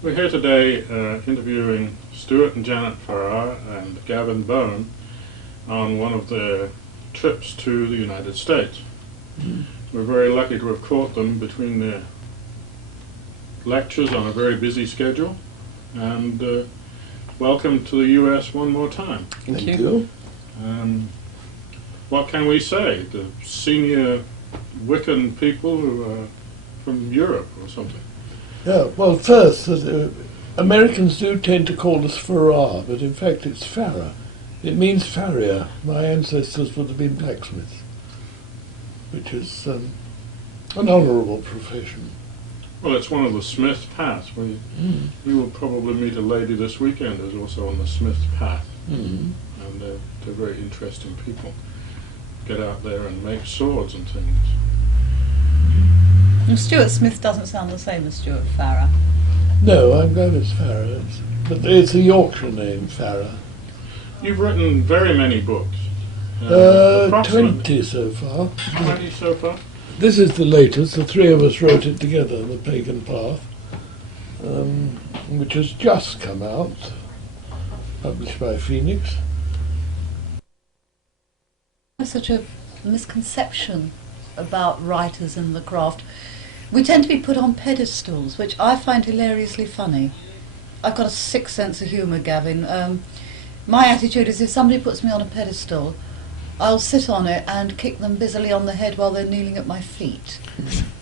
We're here today interviewing Stewart and Janet Farrar and Gavin Bone on one of their trips to the United States. We're very lucky to have caught them between their lectures on a very busy schedule, and welcome to the US one more time. Thank you. What can we say? The senior Wiccan people who are from Europe or something. Yeah, well, first, Americans do tend to call us Farrar, but in fact it's Farrar. It means farrier. My ancestors would have been blacksmiths, which is an honourable profession. Well, it's one of the Smith Paths. We will probably meet a lady this weekend who's also on the Smith Path, and they're very interesting people. Get out there and make swords and things. And Stuart Smith doesn't sound the same as Stewart Farrar. No, I'm glad it's Farrar, but it's a Yorkshire name, Farrar. You've written very many books. 20 so far. 20 so far? This is the latest. The three of us wrote it together, The Pagan Path, which has just come out, published by Phoenix. There's such a misconception about writers in the craft. We tend to be put on pedestals, which I find hilariously funny. I've got a sick sense of humour, Gavin. My attitude is if somebody puts me on a pedestal, I'll sit on it and kick them busily on the head while they're kneeling at my feet.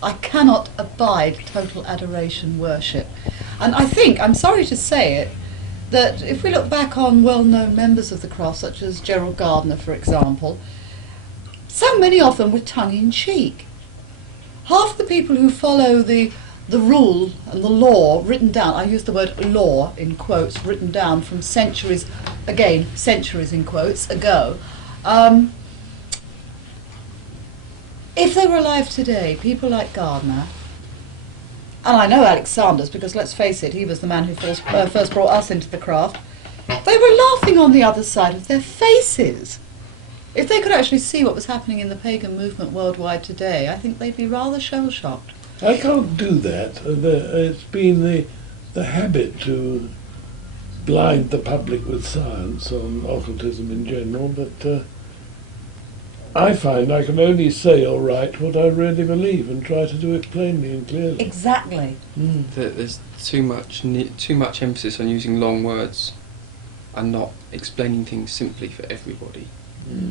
I cannot abide total adoration worship. And I think, I'm sorry to say it, that if we look back on well-known members of the craft, such as Gerald Gardner, for example, so many of them were tongue-in-cheek. Half the people who follow the rule and the law written down, I use the word law in quotes, written down from centuries, again, centuries in quotes, ago, if they were alive today, people like Gardner, and I know Alexander's because let's face it, he was the man who first brought us into the craft, they were laughing on the other side of their faces. If they could actually see what was happening in the pagan movement worldwide today, I think they'd be rather shell-shocked. I can't do that. It's been the habit to blind the public with science on occultism in general, but I find I can only say or write what I really believe and try to do it plainly and clearly. Exactly. There's too much emphasis on using long words and not explaining things simply for everybody,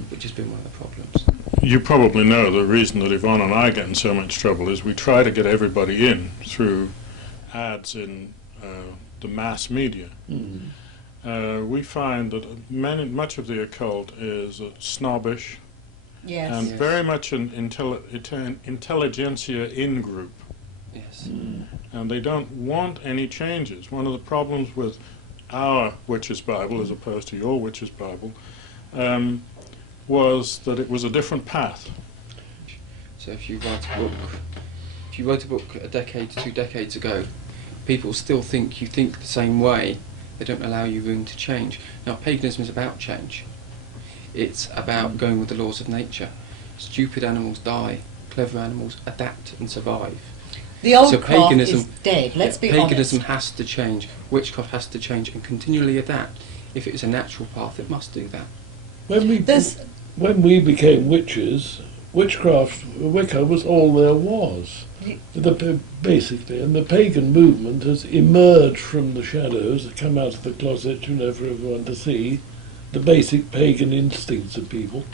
which has been one of the problems. You probably know the reason that Yvonne and I get in so much trouble is we try to get everybody in through ads in the mass media. We find that much of the occult is snobbish, Yes. and very much an intelligentsia in-group. Yes. And they don't want any changes. One of the problems with our Witch's Bible as opposed to your Witch's Bible was that it was a different path. So if you wrote a book a decade, 2 decades ago, people still think you think the same way. They don't allow you room to change. Now, paganism is about change. It's about going with the laws of nature. Stupid animals die, clever animals adapt and survive. The old So craft paganism- is dead, let's be Paganism honest. has to change. Witchcraft has to change and continually adapt. If it is a natural path, it must do that. When we became witches, witchcraft, Wicca was all there was, basically, and the pagan movement has emerged from the shadows, come out of the closet, for everyone to see, the basic pagan instincts of people,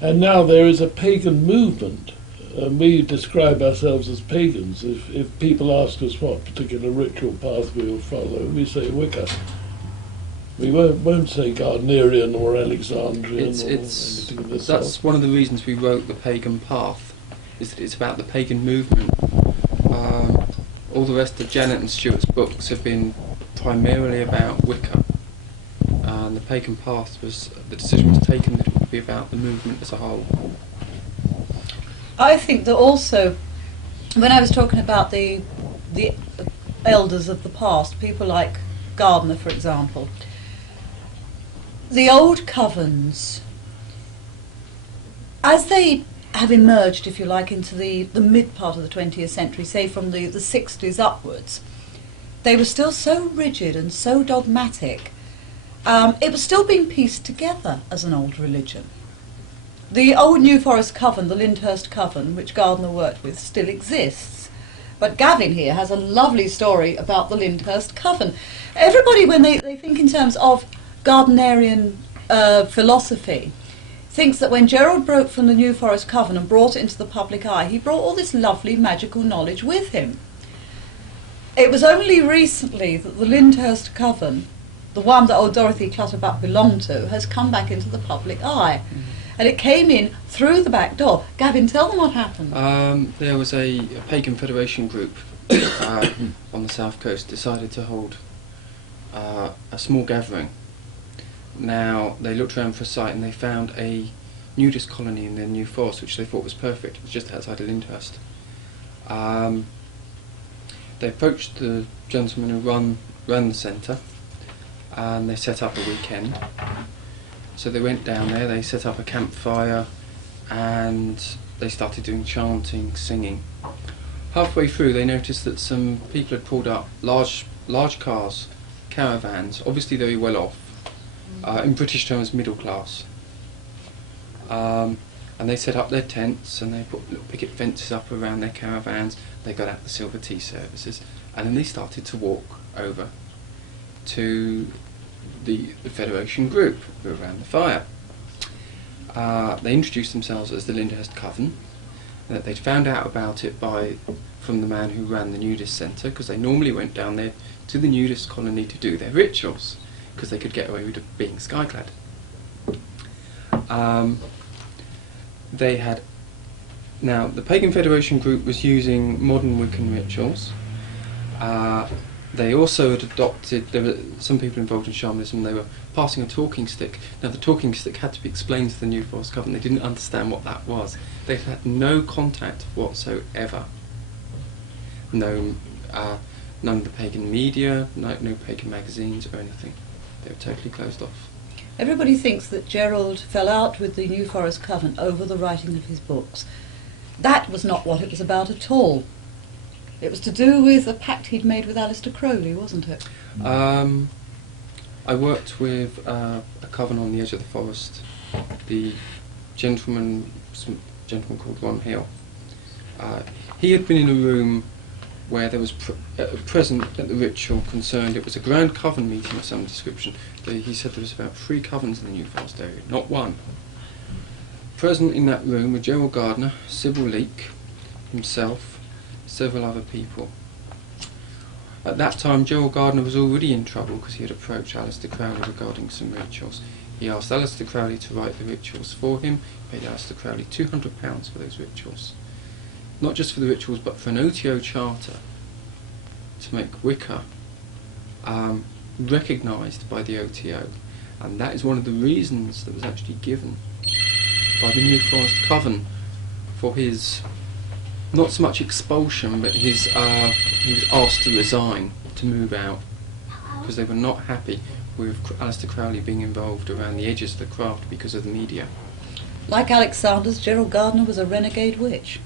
and now there is a pagan movement, and we describe ourselves as pagans. If people ask us what particular ritual path we will follow, we say Wicca. We won't say Gardnerian or Alexandrian or anything of this That's sort. one of the reasons we wrote the Pagan Path, is that it's about the pagan movement. All the rest of Janet and Stuart's books have been primarily about Wicca, and the Pagan Path the decision was taken that it would be about the movement as a whole. I think that also, when I was talking about the elders of the past, people like Gardner, for example, the old covens, as they have emerged, if you like, into the mid part of the 20th century, say from the 60s upwards, they were still so rigid and so dogmatic. It was still being pieced together as an old religion. The old New Forest Coven, the Lyndhurst Coven, which Gardner worked with, still exists. But Gavin here has a lovely story about the Lyndhurst Coven. Everybody, when they think in terms of Gardnerian philosophy, thinks that when Gerald broke from the New Forest Coven and brought it into the public eye, he brought all this lovely magical knowledge with him. It was only recently that the Lyndhurst Coven, the one that old Dorothy Clutterbuck belonged to, has come back into the public eye. And it came in through the back door. Gavin, tell them what happened. There was a Pagan Federation group on the south coast decided to hold a small gathering. Now, they looked around for a site and they found a nudist colony in their New Forest, which they thought was perfect. It was just outside of Lyndhurst. They approached the gentleman who ran the centre, and they set up a weekend. So they went down there, they set up a campfire, and they started doing chanting, singing. Halfway through, they noticed that some people had pulled up large cars, caravans, obviously very well off, in British terms middle class. And they set up their tents and they put little picket fences up around their caravans. They got out the silver tea services, and then they started to walk over to the Federation group who were around the fire. They introduced themselves as the Lyndhurst Coven, and that they'd found out about it from the man who ran the nudist centre, because they normally went down there to the nudist colony to do their rituals, because they could get away with being skyclad. Now, the Pagan Federation group was using modern Wiccan rituals. They also had adopted, there were some people involved in shamanism, they were passing a talking stick. Now, the talking stick had to be explained to the New Forest Coven. They didn't understand what that was. They had no contact whatsoever. None of the pagan media, no pagan magazines or anything. They were totally closed off. Everybody thinks that Gerald fell out with the New Forest Coven over the writing of his books. That was not what it was about at all. It was to do with a pact he'd made with Aleister Crowley, wasn't it? I worked with a coven on the edge of the forest. The gentleman called Ron Hill. He had been in a room where there was present at the ritual concerned. It was a grand coven meeting of some description. He said there was about 3 covens in the New Forest area, not one. Present in that room were Gerald Gardner, Sybil Leake, himself, several other people. At that time, Gerald Gardner was already in trouble because he had approached Aleister Crowley regarding some rituals. He asked Aleister Crowley to write the rituals for him, paid Aleister Crowley £200 for those rituals. Not just for the rituals, but for an OTO charter to make Wicca recognised by the OTO. And that is one of the reasons that was actually given by the New Forest Coven for his, not so much expulsion, but he was asked to resign, to move out, because they were not happy with Aleister Crowley being involved around the edges of the craft because of the media. Like Alexander's, Gerald Gardner was a renegade witch.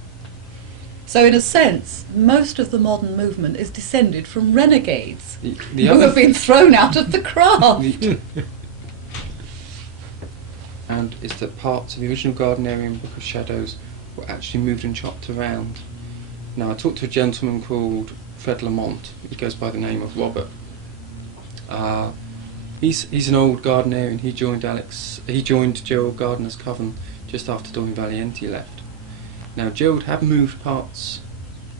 So in a sense, most of the modern movement is descended from renegades who have been thrown out of the craft. And is that parts of the original Gardnerian Book of Shadows were actually moved and chopped around. Now, I talked to a gentleman called Fred Lamont. He goes by the name of Robert. He's an old Gardnerian. He joined Gerald Gardner's coven just after Dorian Valenti left. Now, Gerald had moved parts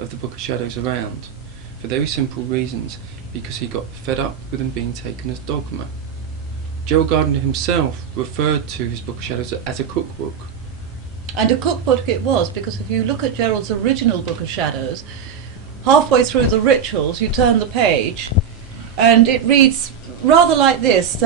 of the Book of Shadows around for very simple reasons, because he got fed up with them being taken as dogma. Gerald Gardner himself referred to his Book of Shadows as a cookbook. And a cookbook it was, because if you look at Gerald's original Book of Shadows, halfway through the rituals you turn the page and it reads rather like this: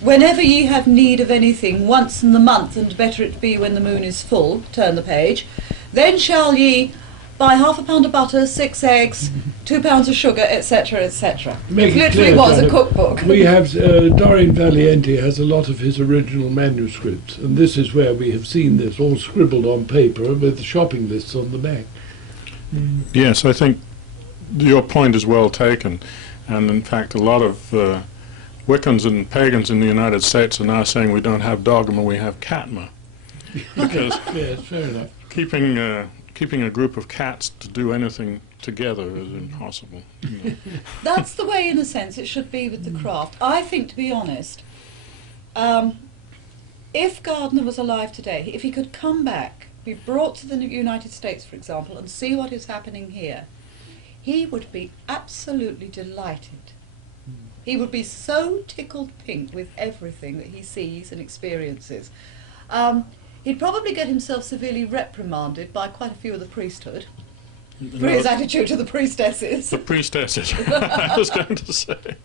whenever ye have need of anything once in the month, and better it be when the moon is full, turn the page, then shall ye buy half a pound of butter, 6 eggs, 2 pounds of sugar, etc., etc. It literally was a cookbook. We have, Dorian Valenti has a lot of his original manuscripts, and this is where we have seen this all scribbled on paper with shopping lists on the back. Yes, I think your point is well taken, and in fact a lot of Wiccans and pagans in the United States are now saying we don't have dogma, we have catma. Because Yes, fair enough. keeping a group of cats to do anything together is impossible. You know. That's the way, in a sense, it should be with the craft. I think, to be honest, if Gardner was alive today, if he could come back, be brought to the United States, for example, and see what is happening here, he would be absolutely delighted. He would be so tickled pink with everything that he sees and experiences. He'd probably get himself severely reprimanded by quite a few of the priesthood for his attitude to the priestesses. The priestesses, I was going to say.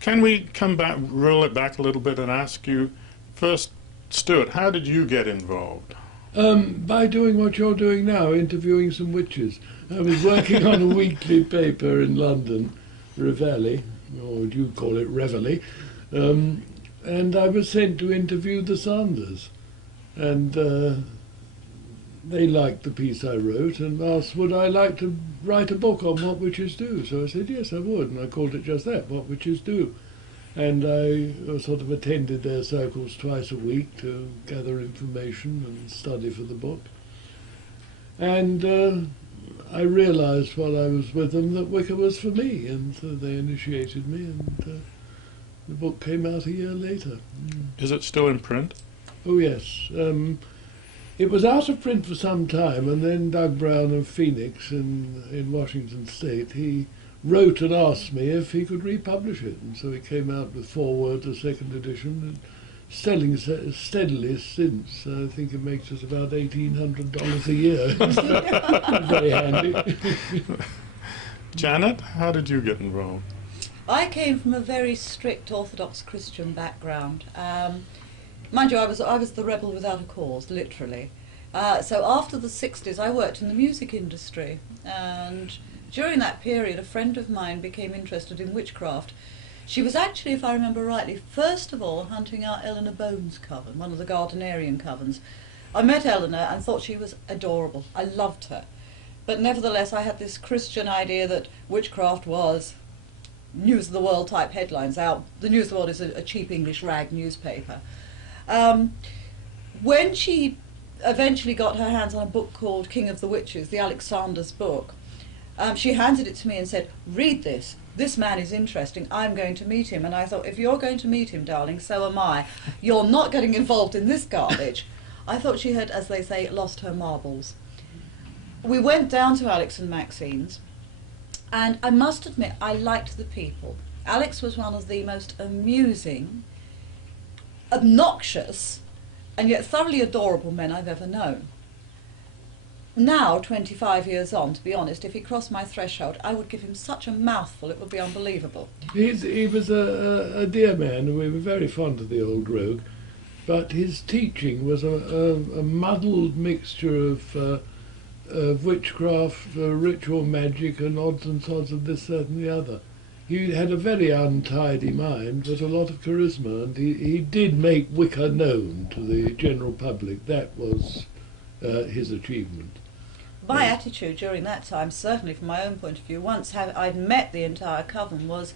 Can we come back, roll it back a little bit and ask you, first, Stewart, how did you get involved? By doing what you're doing now, interviewing some witches. I was working on a weekly paper in London, Reveille, or you call it Reveille, and I was sent to interview the Sanders. And they liked the piece I wrote and asked would I like to write a book on what witches do. So I said yes, I would, and I called it just that, What Witches Do. And I sort of attended their circles twice a week to gather information and study for the book. And I realised while I was with them that Wicca was for me, and so they initiated me, and the book came out a year later. Is it still in print? Oh yes. It was out of print for some time, and then Doug Brown of Phoenix in Washington State, he wrote and asked me if he could republish it, and so it came out with Forward, a second edition, and selling steadily since. I think it makes us about $1,800 a year. Very handy. Janet, how did you get involved? I came from a very strict Orthodox Christian background. Mind you, I was the rebel without a cause, literally. So after the 60s, I worked in the music industry, and during that period, a friend of mine became interested in witchcraft. She was actually, if I remember rightly, first of all hunting out Eleanor Bone's coven, one of the Gardnerian covens. I met Eleanor and thought she was adorable. I loved her. But nevertheless, I had this Christian idea that witchcraft was News of the World type headlines out. The News of the World is a cheap English rag newspaper. When she eventually got her hands on a book called King of the Witches, the Alexander's book, she handed it to me and said, "Read this. This man is interesting. I'm going to meet him." And I thought, if you're going to meet him, darling, so am I. You're not getting involved in this garbage. I thought she had, as they say, lost her marbles. We went down to Alex and Maxine's, and I must admit, I liked the people. Alex was one of the most amusing, obnoxious, and yet thoroughly adorable men I've ever known. Now, 25 years on, to be honest, if he crossed my threshold, I would give him such a mouthful, it would be unbelievable. He was a dear man, and we were very fond of the old rogue, but his teaching was a muddled mixture of witchcraft, ritual magic, and odds and sods of this, that, and the other. He had a very untidy mind, but a lot of charisma, and he did make Wicca known to the general public. That was his achievement. My attitude during that time, certainly from my own point of view, once I'd met the entire coven, was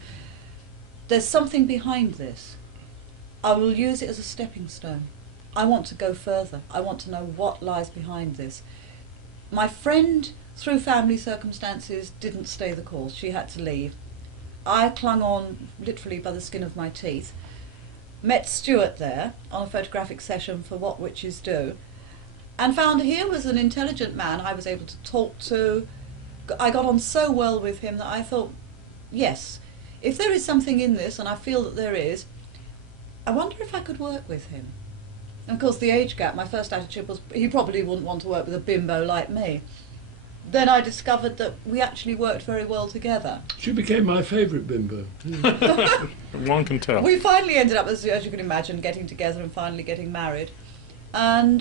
there's something behind this. I will use it as a stepping stone. I want to go further. I want to know what lies behind this. My friend, through family circumstances, didn't stay the course. She had to leave. I clung on literally by the skin of my teeth. Met Stewart there on a photographic session for What Witches Do, and found here was an intelligent man I was able to talk to. I got on so well with him that I thought, yes, if there is something in this, and I feel that there is, I wonder if I could work with him. And of course the age gap, my first attitude was he probably wouldn't want to work with a bimbo like me. Then I discovered that we actually worked very well together. She became my favourite bimbo. One can tell. We finally ended up, as you can imagine, getting together and finally getting married. And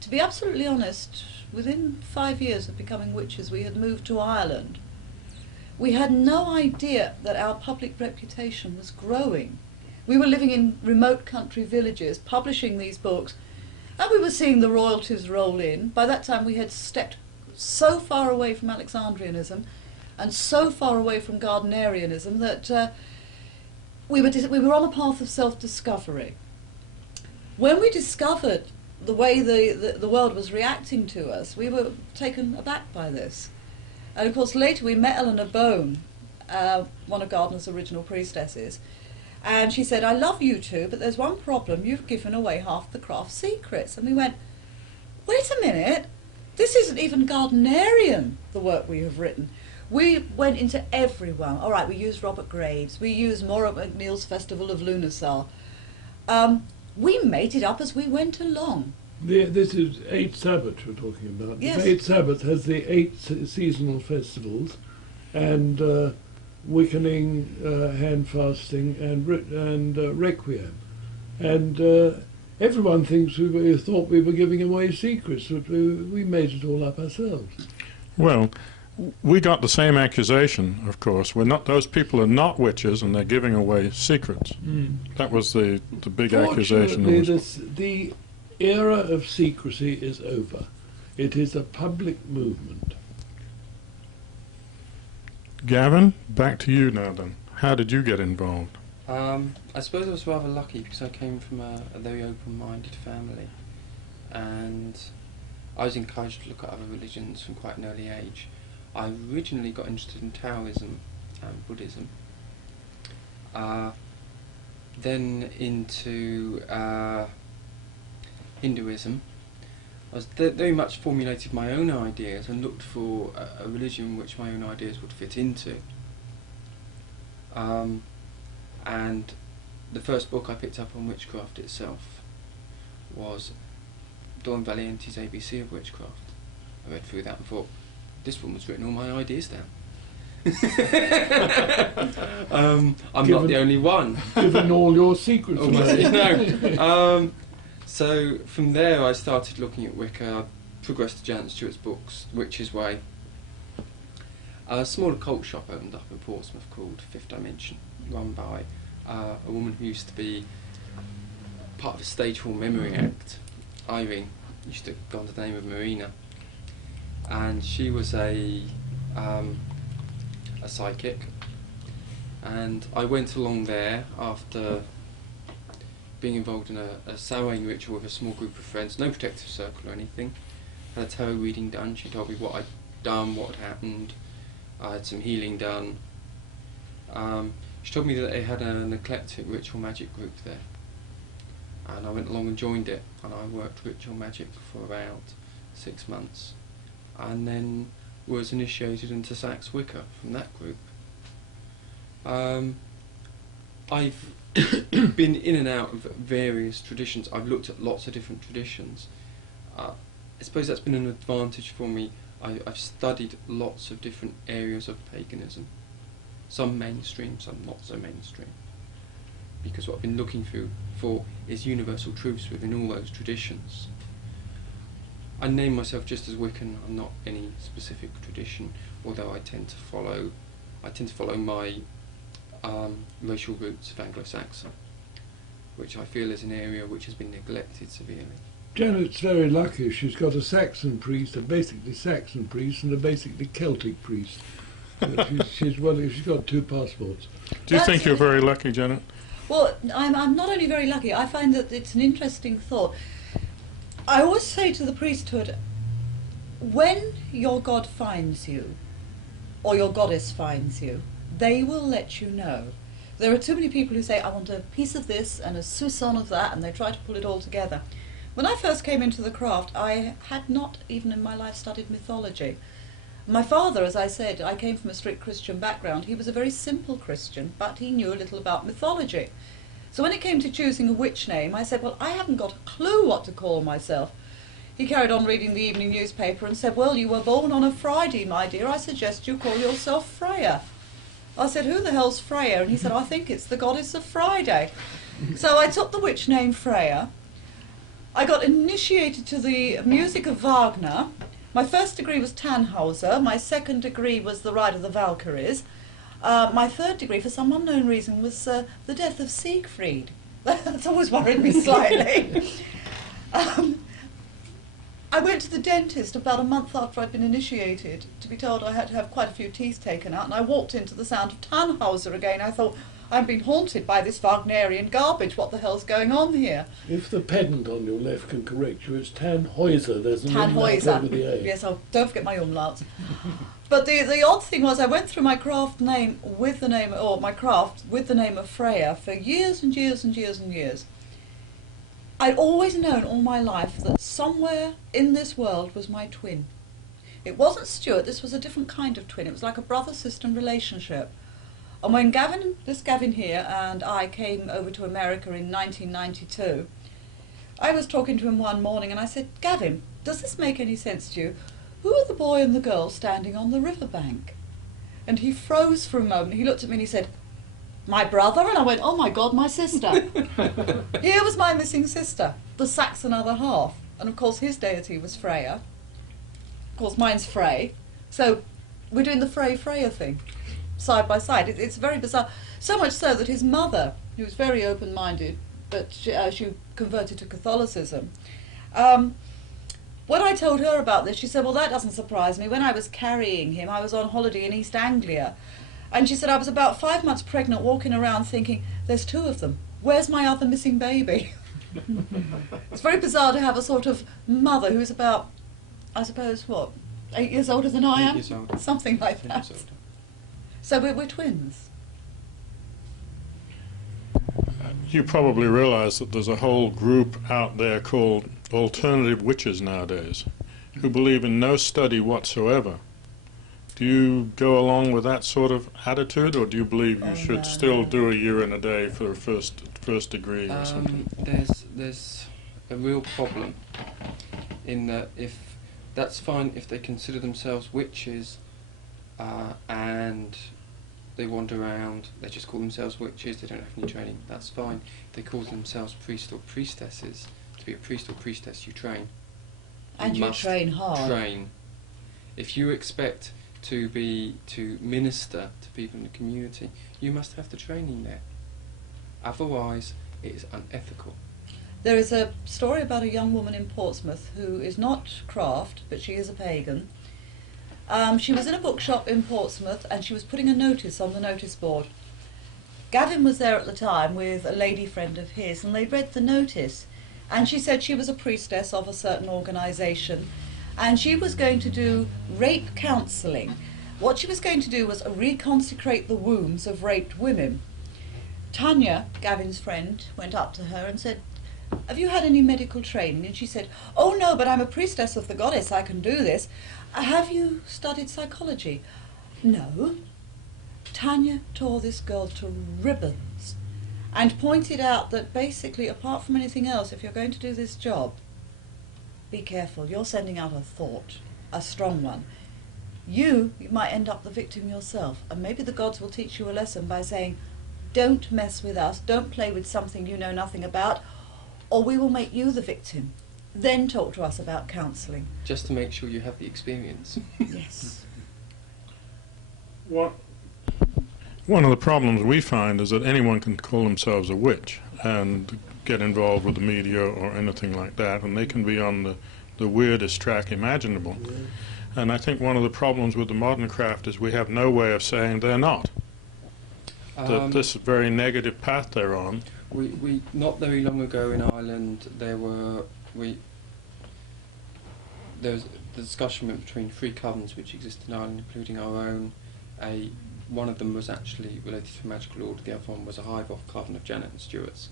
to be absolutely honest, within 5 years of becoming witches, we had moved to Ireland. We had no idea that our public reputation was growing. We were living in remote country villages, publishing these books, and we were seeing the royalties roll in. By that time we had stepped so far away from Alexandrianism and so far away from Gardnerianism that we were on a path of self-discovery. When we discovered the way the world was reacting to us, we were taken aback by this. And of course later we met Eleanor Bone, one of Gardner's original priestesses, and she said, I love you two, but there's one problem, you've given away half the craft secrets. And we went, wait a minute, this isn't even Gardnerian, the work we have written. We went into everyone. All right, we used Robert Graves, we used Maura McNeil's Festival of Lunarsar. We made it up as we went along. This is 8 Sabbath we're talking about. Yes. 8 Sabbath has the 8 seasonal festivals, and Wiccaning, hand fasting, and Requiem. And everyone thinks we thought we were giving away secrets, but we made it all up ourselves. Well, we got the same accusation, of course. Those people are not witches and they're giving away secrets. That was the big accusation. The era of secrecy is over. It is a public movement. Gavin, back to you now then. How did you get involved? I suppose I was rather lucky because I came from a very open-minded family, and I was encouraged to look at other religions from quite an early age. I originally got interested in Taoism and Buddhism, then into Hinduism. I was very much formulated my own ideas and looked for a religion which my own ideas would fit into. And the first book I picked up on witchcraft itself was Don Valenti's ABC of Witchcraft. I read through that and thought, this woman's written all my ideas down. I'm not the only one. Given all your secrets away. No. So from there I started looking at Wicca. I progressed to Janet Stewart's books, Witch's Way. A small occult shop opened up in Portsmouth called Fifth Dimension, run by a woman who used to be part of a stage 4 memory act. Irene used to go under the name of Marina, and she was a psychic. And I went along there after being involved in a Samhain ritual with a small group of friends, no protective circle or anything. Had a tarot reading done. She told me what I'd done, what had happened. I had some healing done. She told me that they had an eclectic ritual magic group there, and I went along and joined it, and I worked ritual magic for about 6 months, and then was initiated into Sax Wicca from that group. I've been in and out of various traditions. I've looked at lots of different traditions. I suppose that's been an advantage for me. I've studied lots of different areas of paganism, some mainstream, some not so mainstream, because what I've been looking for is universal truths within all those traditions. I name myself just as Wiccan. I'm not any specific tradition, although I tend to follow my racial roots of Anglo-Saxon, which I feel is an area which has been neglected severely. Janet's very lucky. She's got a Saxon priest, a basically Saxon priest, and a basically Celtic priest. She's got 2 passports. Do you think you're very lucky, Janet? Well, I'm not only very lucky, I find that it's an interesting thought. I always say to the priesthood, when your god finds you, or your goddess finds you, they will let you know. There are too many people who say, I want a piece of this and a soupçon of that, and they try to pull it all together. When I first came into the craft, I had not even in my life studied mythology. My father, as I said, I came from a strict Christian background. He was a very simple Christian, but he knew a little about mythology. So when it came to choosing a witch name, I said, well, I haven't got a clue what to call myself. He carried on reading the evening newspaper and said, well, you were born on a Friday, my dear. I suggest you call yourself Freya. I said, who the hell's Freya? And he said, I think it's the goddess of Friday. So I took the witch name Freya. I got initiated to the music of Wagner. My first degree was Tannhauser. My second degree was The Ride of the Valkyries. My third degree, for some unknown reason, was The Death of Siegfried. That's always worried me slightly. I went to the dentist about a month after I'd been initiated to be told I had to have quite a few teeth taken out, and I walked into the sound of Tannhauser again. I thought, I've been haunted by this Wagnerian garbage. What the hell's going on here? If the pedant on your left can correct you, it's Tannhäuser. There's an umlaut over the A. Yes, don't forget my umlauts. But the odd thing was, I went through my craft name with the name, or my craft with the name of Freya for years and years and years and years. I'd always known all my life that somewhere in this world was my twin. It wasn't Stewart, this was a different kind of twin. It was like a brother-sister relationship. And when this Gavin here and I came over to America in 1992, I was talking to him one morning and I said, Gavin, does this make any sense to you? Who are the boy and the girl standing on the riverbank? And he froze for a moment. He looked at me and he said, my brother? And I went, oh my God, my sister. Here was my missing sister, the Saxon other half. And of course his deity was Freya. Of course mine's Frey. So we're doing the Freya thing, side by side. It's very bizarre. So much so that his mother, who was very open-minded, but she converted to Catholicism, when I told her about this, she said, well, that doesn't surprise me. When I was carrying him, I was on holiday in East Anglia. And she said, I was about 5 months pregnant, walking around thinking, there's 2 of them. Where's my other missing baby? It's very bizarre to have a sort of mother who's about, I suppose, what, 8 years older than I am? 8 years older. Something like 10 that. years older. So we're twins. You probably realise that there's a whole group out there called alternative witches nowadays, who believe in no study whatsoever. Do you go along with that sort of attitude, or do you believe you should still do a year and a day for a first degree or something? There's a real problem in that if that's fine if they consider themselves witches and they wander around, they just call themselves witches, they don't have any training, that's fine. If they call themselves priests or priestesses, to be a priest or priestess you train. And you must train hard. Train. If you expect to minister to people in the community, you must have the training there. Otherwise, it is unethical. There is a story about a young woman in Portsmouth who is not craft, but she is a pagan. She was in a bookshop in Portsmouth and she was putting a notice on the notice board. Gavin was there at the time with a lady friend of his, and they read the notice, and she said she was a priestess of a certain organisation and she was going to do rape counselling. What she was going to do was reconsecrate the wombs of raped women. Tanya, Gavin's friend, went up to her and said, have you had any medical training? And she said, oh no, but I'm a priestess of the goddess, I can do this. Have you studied psychology? No. Tanya tore this girl to ribbons and pointed out that basically, apart from anything else, if you're going to do this job, be careful, you're sending out a thought, a strong one. You might end up the victim yourself, and maybe the gods will teach you a lesson by saying, don't mess with us, don't play with something you know nothing about, or we will make you the victim. Then talk to us about counselling. Just to make sure you have the experience. Yes. One of the problems we find is that anyone can call themselves a witch and get involved with the media or anything like that, and they can be on the weirdest track imaginable. And I think one of the problems with the modern craft is we have no way of saying they're not. That this very negative path they're on. We not very long ago in Ireland there was the discussion between 3 covens which exist in Ireland, including our own. One of them was actually related to a magical order, the other one was a hive-off coven of Janet and Stewart's.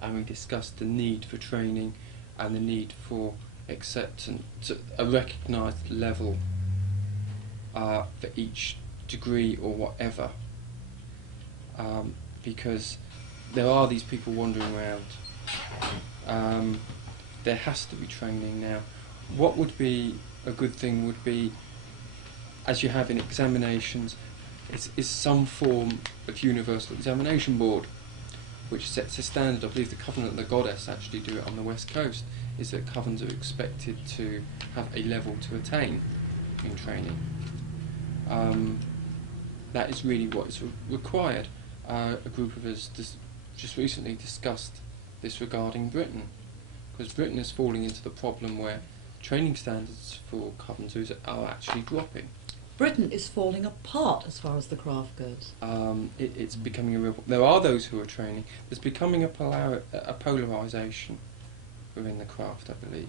And we discussed the need for training and the need for acceptance, a recognised level for each degree or whatever. Because there are these people wandering around. There has to be training now. What would be a good thing would be, as you have in examinations, is some form of universal examination board which sets a standard. I believe the Covenant of the Goddess actually do it on the West Coast, is that covens are expected to have a level to attain in training. That is really what is required. A group of us just recently discussed this regarding Britain, because Britain is falling into the problem where training standards for carpenters are actually dropping. Britain is falling apart as far as the craft goes. It's becoming a real... There are those who are training. There's becoming a polarisation within the craft, I believe.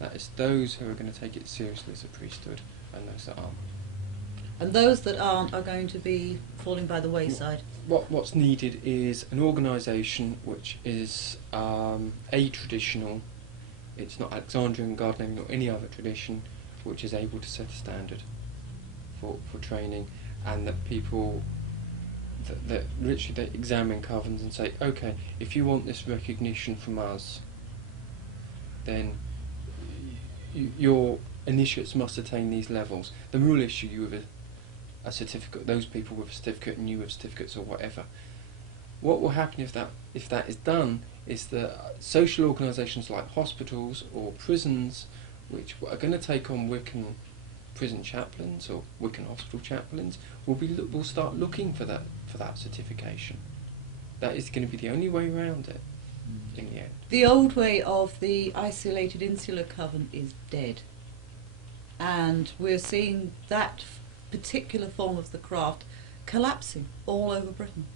That is those who are going to take it seriously as a priesthood and those that aren't. And those that aren't are going to be falling by the wayside. What's needed is an organisation which is a-traditional. It's not Alexandrian, Gardnerian or any other tradition, which is able to set a standard for training, and that people that literally they examine covens and say, okay, if you want this recognition from us, then your initiates must attain these levels. Then we'll issue you with a certificate, those people with a certificate and you with certificates or whatever. What will happen if that is done is that social organisations like hospitals or prisons, which are going to take on Wiccan prison chaplains or Wiccan hospital chaplains, will start looking for that certification. That is going to be the only way around it in the end. The old way of the isolated insular coven is dead, and we're seeing that particular form of the craft collapsing all over Britain.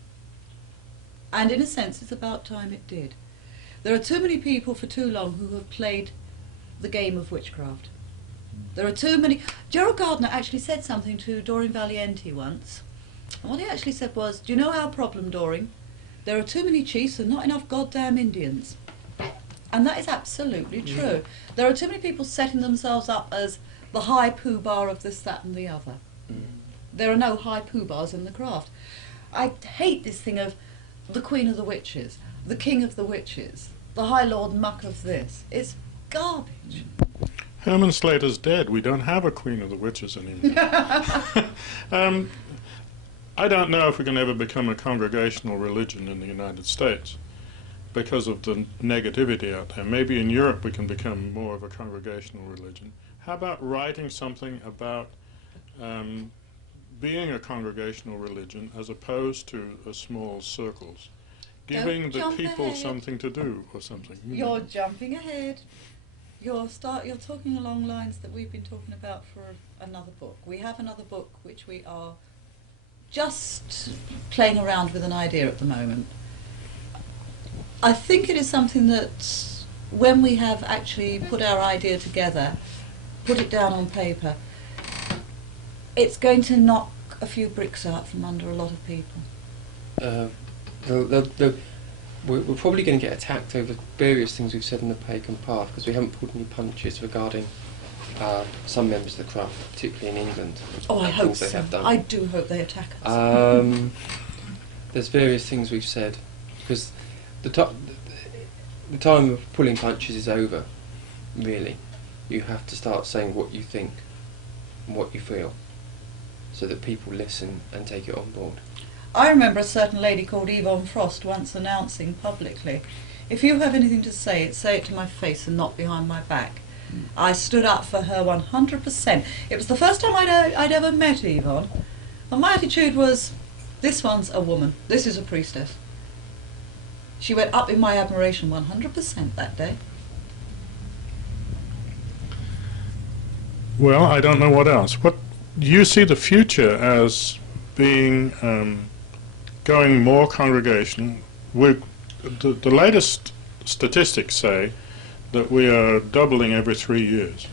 And in a sense, it's about time it did. There are too many people for too long who have played the game of witchcraft. There are too many... Gerald Gardner actually said something to Doreen Valenti once. And what he actually said was, do you know our problem, Doreen? There are too many chiefs and not enough goddamn Indians. And that is absolutely true. There are too many people setting themselves up as the high poobah of this, that and the other. There are no high poobahs in the craft. I hate this thing of the Queen of the Witches, the King of the Witches, the High Lord Muck of this. It's garbage. Herman Slater's dead. We don't have a Queen of the Witches anymore. I don't know if we can ever become a congregational religion in the United States because of the negativity out there. Maybe in Europe we can become more of a congregational religion. How about writing something about being a congregational religion as opposed to small circles? Giving the people ahead. Something to do or something. You're jumping ahead. You're talking along lines that we've been talking about for another book. We have another book which we are just playing around with an idea at the moment. I think it is something that when we have actually put our idea together, put it down on paper, it's going to knock a few bricks out from under a lot of people. We're probably going to get attacked over various things we've said in the Pagan Path because we haven't pulled any punches regarding some members of the craft, particularly in England. Oh, I hope they so. have done. I do hope they attack us. There's various things we've said because the time of pulling punches is over. Really, you have to start saying what you think and what you feel, so that people listen and take it on board. I remember a certain lady called Gavin Frost once announcing publicly, if you have anything to say it to my face and not behind my back. I stood up for her 100%. It was the first time I'd ever met Yvonne, and my attitude was, this one's a woman, this is a priestess. She went up in my admiration 100% that day. Well, I don't know what else. What do you see the future as being going more congregational? The latest statistics say that we are doubling every 3 years.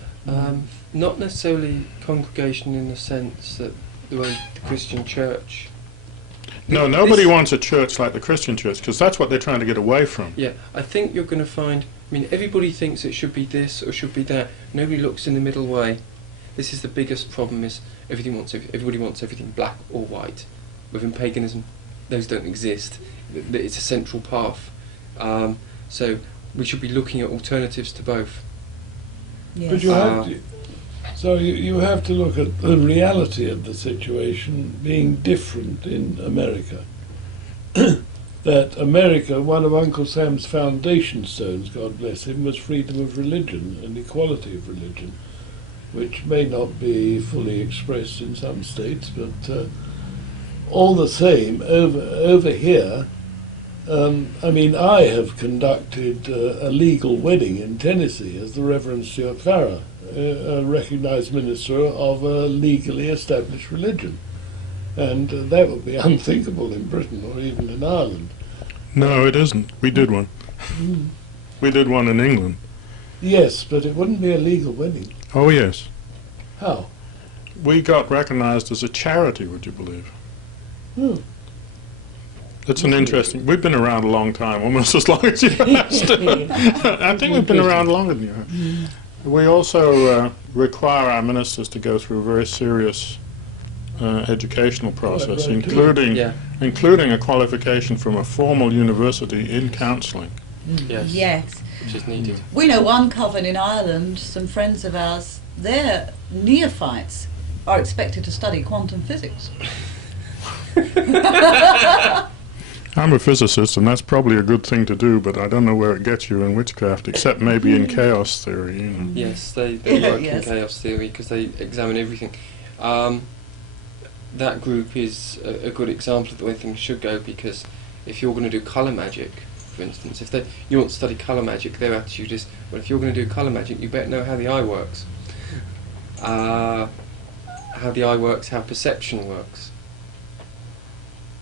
Not necessarily congregation in the sense that the way the Christian church... No, nobody wants a church like the Christian church because that's what they're trying to get away from. Yeah, I think you're going to find... I mean, everybody thinks it should be this or should be that. Nobody looks in the middle way. This is the biggest problem, is everybody wants everything black or white. Within paganism, those don't exist. It's a central path. So we should be looking at alternatives to both. Yes. But you have to look at the reality of the situation being different in America. That America, one of Uncle Sam's foundation stones, God bless him, was freedom of religion and equality of religion, which may not be fully expressed in some states, but all the same, over here, I mean, I have conducted a legal wedding in Tennessee as the Reverend Stewart Farrar, a recognised minister of a legally established religion. And that would be unthinkable in Britain or even in Ireland. No, it isn't. We did one. We did one in England. Yes, but it wouldn't be a legal wedding. Oh, yes. How? We got recognised as a charity, would you believe? Hmm. It's an interesting... We've been around a long time, almost as long as you asked. I think we've been around longer than you have. We also require our ministers to go through a very serious educational process, right, including a qualification from a formal university in counselling. Yes. Yes. Which is needed. We know one coven in Ireland, some friends of ours, their neophytes are expected to study quantum physics. I'm a physicist, and that's probably a good thing to do, but I don't know where it gets you in witchcraft, except maybe in chaos theory, you know. Yes, they work Yes. in chaos theory because they examine everything. That group is a good example of the way things should go, because if you're going to do colour magic, for instance, if you want to study colour magic, their attitude is, well, if you're going to do colour magic, you better know how the eye works. How the eye works, how perception works.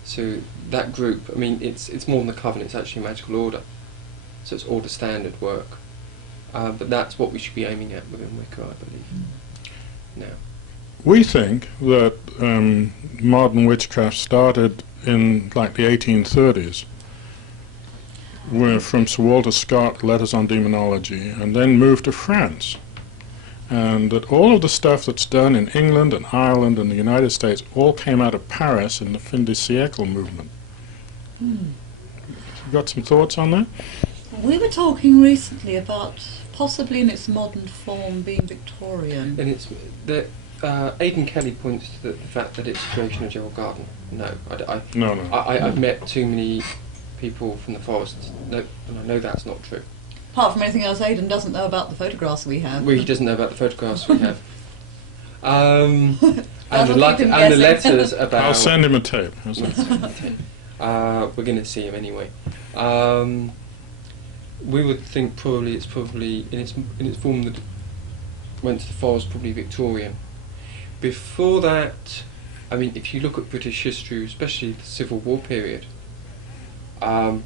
So that group, I mean, it's more than a coven, it's actually a magical order. So it's order standard work. But that's what we should be aiming at within Wicca, I believe. Now. We think that modern witchcraft started in like the 1830s, where from Sir Walter Scott, Letters on Demonology, and then moved to France. And that all of the stuff that's done in England and Ireland and the United States all came out of Paris in the fin de siècle movement. You got some thoughts on that? We were talking recently about possibly in its modern form being Victorian. And it's the Aidan Kelly points to the fact that it's a creation of Gerald Gardner. No, No. I've met too many people from the forest. No, and I know that's not true. Apart from anything else, Aidan doesn't know about the photographs we have. Well, he doesn't know about the photographs we have. And That'll the keep him letters guessing. about. I'll send him a tape. How's that? We're going to see him anyway. We would think it's probably in its form that went to the forest, probably Victorian. Before that, I mean, if you look at British history, especially the Civil War period, the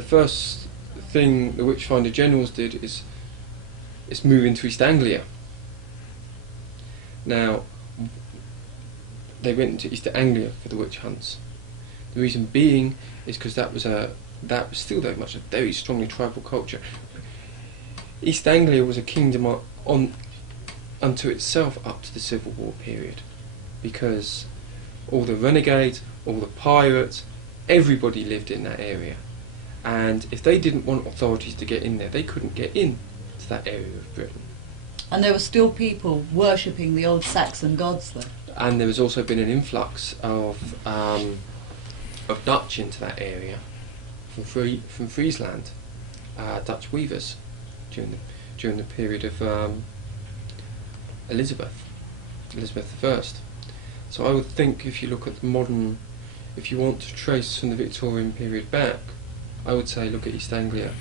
first thing the Witchfinder Generals did is move into East Anglia. Now, they went into East Anglia for the witch hunts. The reason being is because that was still very much a very strongly tribal culture. East Anglia was a kingdom unto itself up to the Civil War period, because all the renegades, all the pirates, everybody lived in that area, and if they didn't want authorities to get in there, they couldn't get in to that area of Britain. And there were still people worshipping the old Saxon gods there. And there has also been an influx of Dutch into that area from Friesland, Dutch weavers during the period of Elizabeth I. So I would think, if you look at the modern, if you want to trace from the Victorian period back, I would say look at East Anglia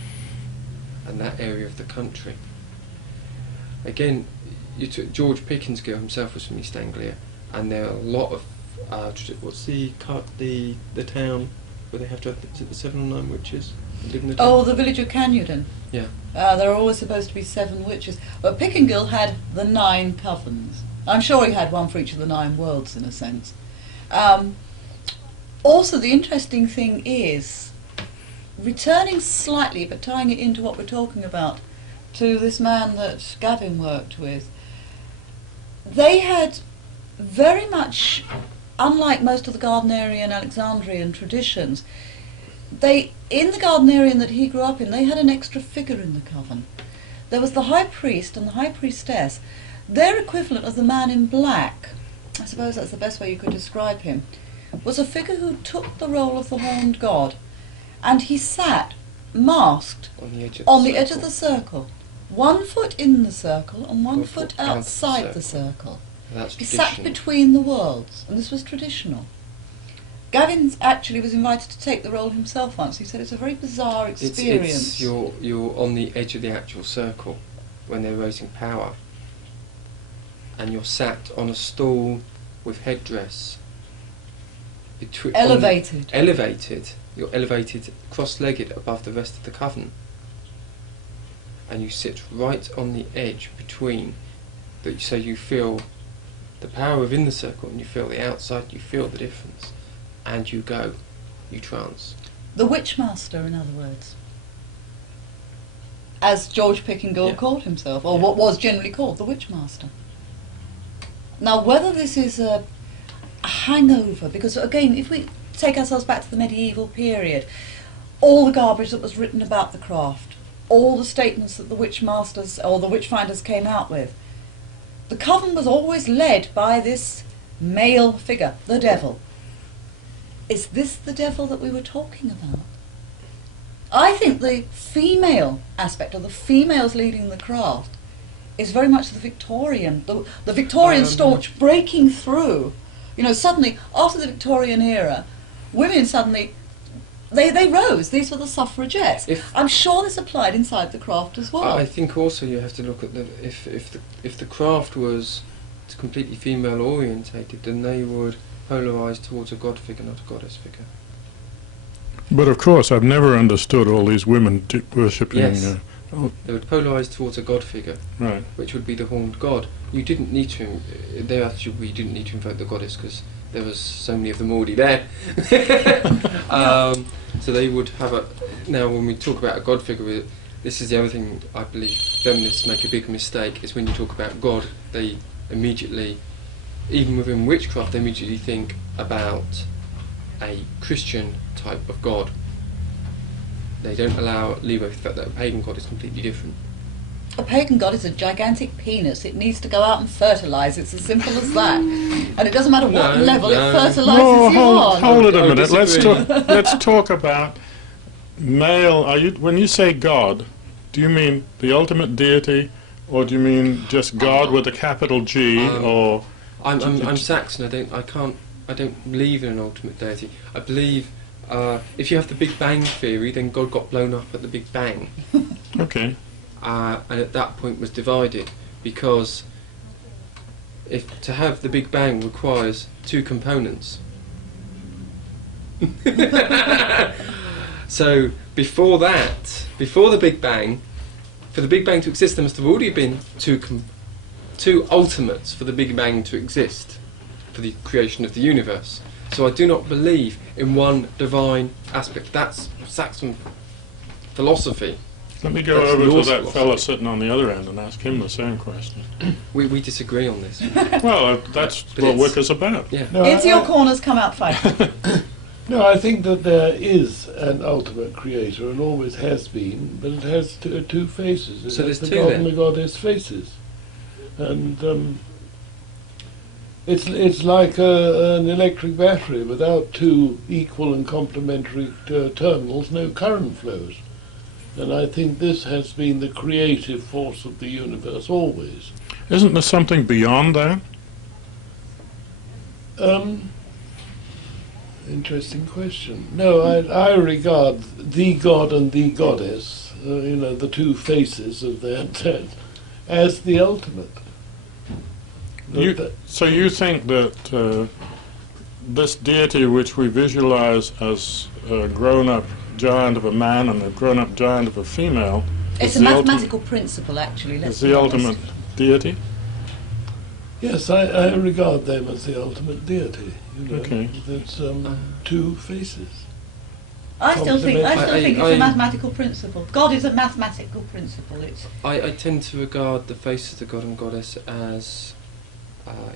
and that area of the country. Again, George Pickensgill himself was from East Anglia, and there are a lot of what's the town where they have to, is it the 7 or 9 witches that live in the town? Oh, the village of Canewdon. Yeah. There are always supposed to be 7 witches. But Pickengill had the 9 covens. I'm sure he had one for each of the 9 worlds, in a sense. Also, the interesting thing is, returning slightly, but tying it into what we're talking about, to this man that Gavin worked with, they had very much, unlike most of the Gardnerian Alexandrian traditions, in the Gardnerian that he grew up in, they had an extra figure in the coven. There was the high priest and the high priestess. Their equivalent of the man in black, I suppose that's the best way you could describe him, was a figure who took the role of the horned god, and he sat masked on the edge of the circle, 1 foot in the circle and 1 foot outside the circle. That's he sat between the worlds, and this was traditional. Gavin actually was invited to take the role himself once. He said it's a very bizarre experience. You're on the edge of the actual circle when they're raising power, and you're sat on a stool with headdress. Elevated. You're elevated, cross-legged above the rest of the coven, and you sit right on the edge between. So you feel the power within the circle, and you feel the outside. You feel the difference. And you trance. The Witchmaster, in other words. As George Pickingall called himself, or what was generally called the Witchmaster. Now, whether this is a hangover, because again, if we take ourselves back to the medieval period, all the garbage that was written about the craft, all the statements that the Witchmasters or the Witchfinders came out with, the coven was always led by this male figure, the devil. Is this the devil that we were talking about? I think the female aspect, or the females leading the craft, is very much the Victorian staunch breaking through. You know, suddenly, after the Victorian era, women suddenly, they rose. These were the suffragettes. I'm sure this applied inside the craft as well. I think also you have to look at if the craft was completely female orientated, then they would polarised towards a god figure, not a goddess figure. But of course, I've never understood all these women worshipping. Yes, they would polarise towards a god figure, right? Which would be the horned god. You didn't need to. We didn't need to invoke the goddess because there was so many of them already there. So they would have a. Now, when we talk about a god figure, this is the other thing I believe feminists make a big mistake. Is when you talk about God, they immediately. Even within witchcraft, they immediately think about a Christian type of god. They don't allow leeway for the fact that a pagan god is completely different. A pagan god is a gigantic penis. It needs to go out and fertilise. It's as simple as that. And it doesn't matter what level it fertilises you on. Hold it a minute. Let's talk about male. When you say God, do you mean the ultimate deity, or do you mean just God with a capital G, or? I'm Saxon. I don't believe in an ultimate deity. I believe if you have the Big Bang theory, then God got blown up at the Big Bang. Okay. And at that point was divided because to have the Big Bang requires two components. So before the Big Bang, for the Big Bang to exist, there must have already been two ultimates for the Big Bang to exist, for the creation of the universe. So I do not believe in one divine aspect. That's Saxon philosophy. Let me go over to that fella sitting on the other end and ask him the same question. We disagree on this. Well, that's what Wicca's about. Yeah. No, into your corners, come out fighting. No, I think that there is an ultimate creator and always has been, but it has two faces. It So has there's the two god then? and the goddess faces. And it's like an electric battery. Without two equal and complementary terminals, no current flows. And I think this has been the creative force of the universe always. Isn't there something beyond that? Interesting question. No, I regard the god and the goddess, the two faces of that, as the ultimate. So you think that this deity which we visualize as a grown-up giant of a man and a grown-up giant of a female It's a mathematical principle, actually. Is the ultimate deity? Yes, I regard them as the ultimate deity. Okay. There's two faces. I still think it's a mathematical principle. God is a mathematical principle. I tend to regard the faces of the god and goddess as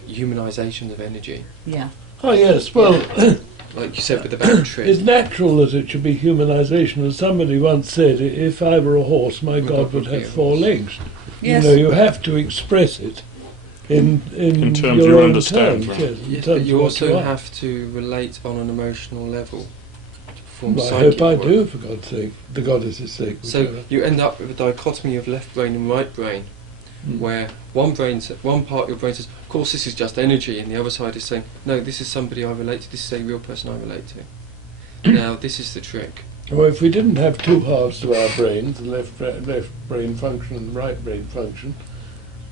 humanisations of energy. Yeah. Oh yes, well, like you said with the battery. it's natural that it should be humanisation. As somebody once said, if I were a horse, my God would have four legs. Yes. You have to express it in terms your you own understand, terms. right? Yes, in Yes, terms but of you what also are. have to relate on an emotional level. To perform Well, I psychic hope I work. do, for God's sake, the goddess's sake. So you end up with a dichotomy of left brain and right brain. where one part of your brain says, of course this is just energy, and the other side is saying, no, this is somebody I relate to, this is a real person I relate to. Now, this is the trick. Well, if we didn't have two halves to our brains, the left brain function and the right brain function,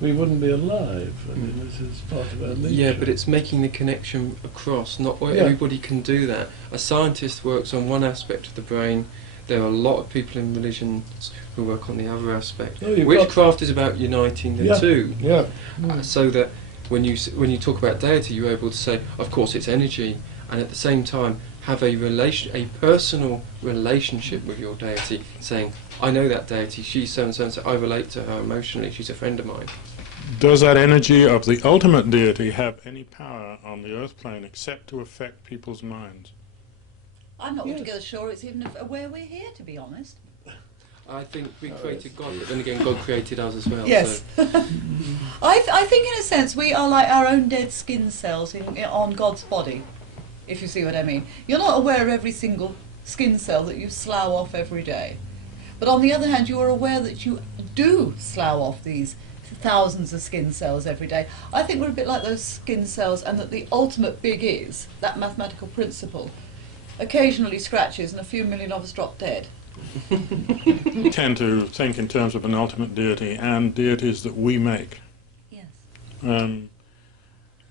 we wouldn't be alive. I mean, this is part of our nature. Yeah, but it's making the connection across. Not everybody can do that. A scientist works on one aspect of the brain. There are a lot of people in religions who work on the other aspect. Oh, Witchcraft is about uniting the two. Yeah. So that when you talk about deity, you're able to say, of course, it's energy, and at the same time have a personal relationship with your deity, saying, I know that deity, she's so and so, so I relate to her emotionally, she's a friend of mine. Does that energy of the ultimate deity have any power on the earth plane except to affect people's minds? I'm not altogether sure it's even where we're here, to be honest. I think we created God, but then again God created us as well. Yes. So. I think in a sense we are like our own dead skin cells on God's body, if you see what I mean. You're not aware of every single skin cell that you slough off every day. But on the other hand, you are aware that you do slough off these thousands of skin cells every day. I think we're a bit like those skin cells, and that the ultimate big is, that mathematical principle, occasionally scratches and a few million of us drop dead. We tend to think in terms of an ultimate deity and deities that we make. Yes.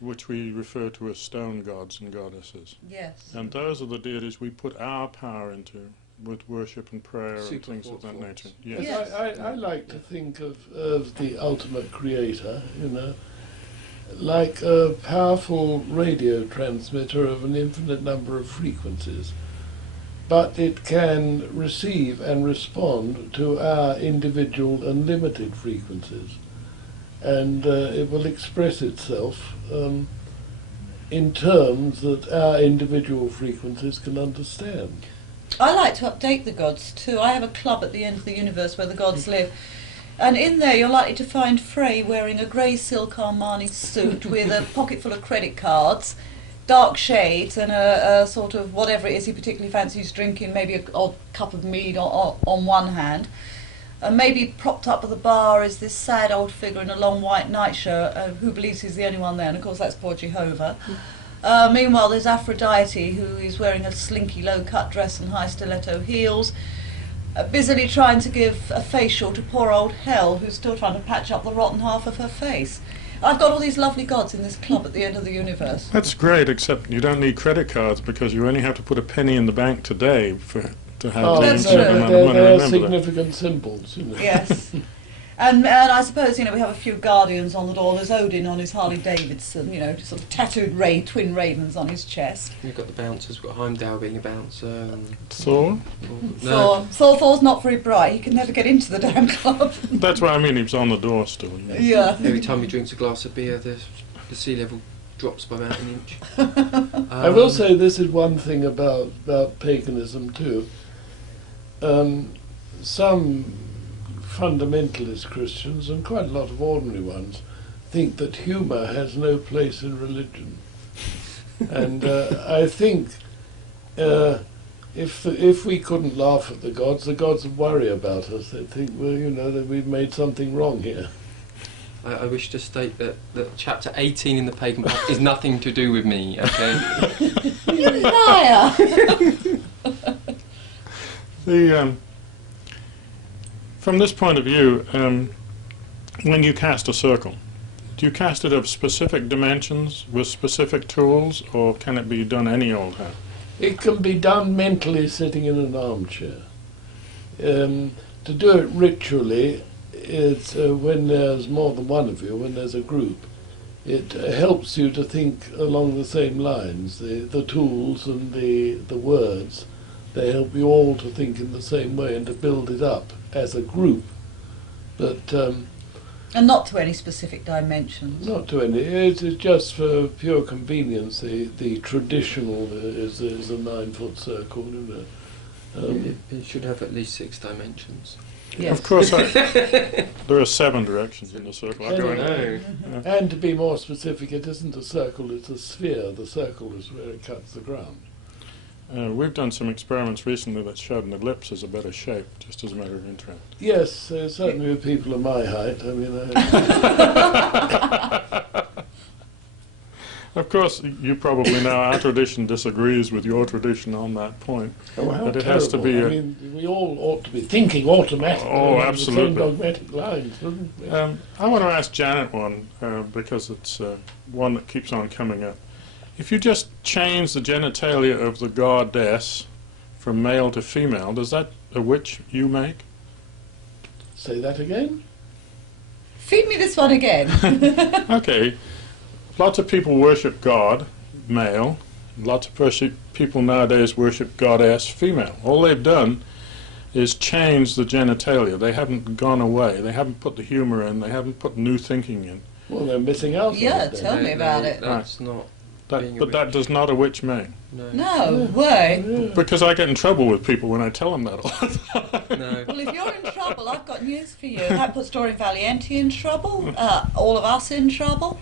Which we refer to as stone gods and goddesses. Yes. And those are the deities we put our power into with worship and prayer and things of that nature. Yes. Yes. I like to think of the ultimate creator, you know, like a powerful radio transmitter of an infinite number of frequencies. But it can receive and respond to our individual and limited frequencies. And it will express itself in terms that our individual frequencies can understand. I like to update the gods too. I have a club at the end of the universe where the gods live. And in there you're likely to find Frey wearing a grey silk Armani suit with a pocket full of credit cards, dark shades, and a sort of whatever it is he particularly fancies drinking, maybe an odd cup of mead on one hand. And maybe propped up at the bar is this sad old figure in a long white nightshirt who believes he's the only one there, and of course that's poor Jehovah. Meanwhile there's Aphrodite, who is wearing a slinky low-cut dress and high stiletto heels, busily trying to give a facial to poor old Hell, who's still trying to patch up the rotten half of her face. I've got all these lovely gods in this club at the end of the universe. That's great, except you don't need credit cards because you only have to put a penny in the bank today to have the that's infinite true. amount of money. They're Remember that. significant symbols, you know. Yes. And I suppose, you know, we have a few guardians on the door. There's Odin on his Harley Davidson, you know, sort of tattooed twin ravens on his chest. We've got the bouncers, we've got Heimdall being a bouncer. And Thor? no, Thor's not very bright. He can never get into the damn club. That's what I mean, he was on the door still. You know. Yeah. every time he drinks a glass of beer, the sea level drops by about an inch. I will say this is one thing about paganism too. Some fundamentalist Christians, and quite a lot of ordinary ones, think that humour has no place in religion. And I think if we couldn't laugh at the gods would worry about us. They'd think, well, you know, that we've made something wrong here. I wish to state that chapter 18 in the Pagan Path is nothing to do with me, okay? You liar! From this point of view, when you cast a circle, do you cast it of specific dimensions with specific tools, or can it be done any old how? It can be done mentally sitting in an armchair. To do it ritually, it's when there's more than one of you, when there's a group, it helps you to think along the same lines. The tools and the words, they help you all to think in the same way and to build it up as a group. But And not to any specific dimensions. not to any. It's just for pure convenience. The traditional is a 9-foot circle, you know. It should have at least 6 dimensions. Yes. Of course, there are 7 directions in the circle. I go in know. And to be more specific, it isn't a circle, it's a sphere. The circle is where it cuts the ground. We've done some experiments recently that showed an ellipse is a better shape, just as a matter of interest. Yes, certainly with people of my height. I mean, Of course, you probably know our tradition disagrees with your tradition on that point. oh, how But it terrible. has to be I mean, we all ought to be thinking automatically along absolutely. the same dogmatic lines, wouldn't we? I want to ask Janet one, because it's one that keeps on coming up. If you just change the genitalia of the goddess from male to female, does that a witch you make? Say that again? Feed me this one again. Okay. Lots of people worship God, male. Lots of people nowadays worship goddess, female. All they've done is change the genitalia. They haven't gone away. They haven't put the humour in. They haven't put new thinking in. Well, they're missing out Yeah, on it then. tell me about it. That's not being a But that witch. does not a witch make. No way. Yeah. Because I get in trouble with people when I tell them that all the time. No. Well, if you're in trouble, I've got news for you. That puts Dorian Valenti in trouble, all of us in trouble.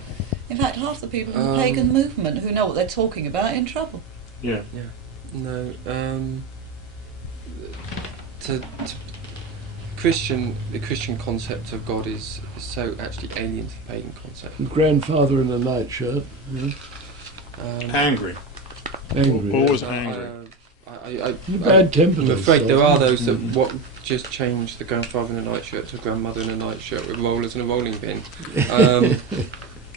In fact, half the people in the pagan movement who know what they're talking about are in trouble. Yeah. No. The Christian concept of God is so actually alien to the pagan concept. Grandfather in a nightshirt. Yeah. Angry. Angry. Always yeah. angry. Bad temper. I'm afraid there are those that just change the grandfather in a nightshirt to grandmother in a nightshirt with rollers and a rolling pin.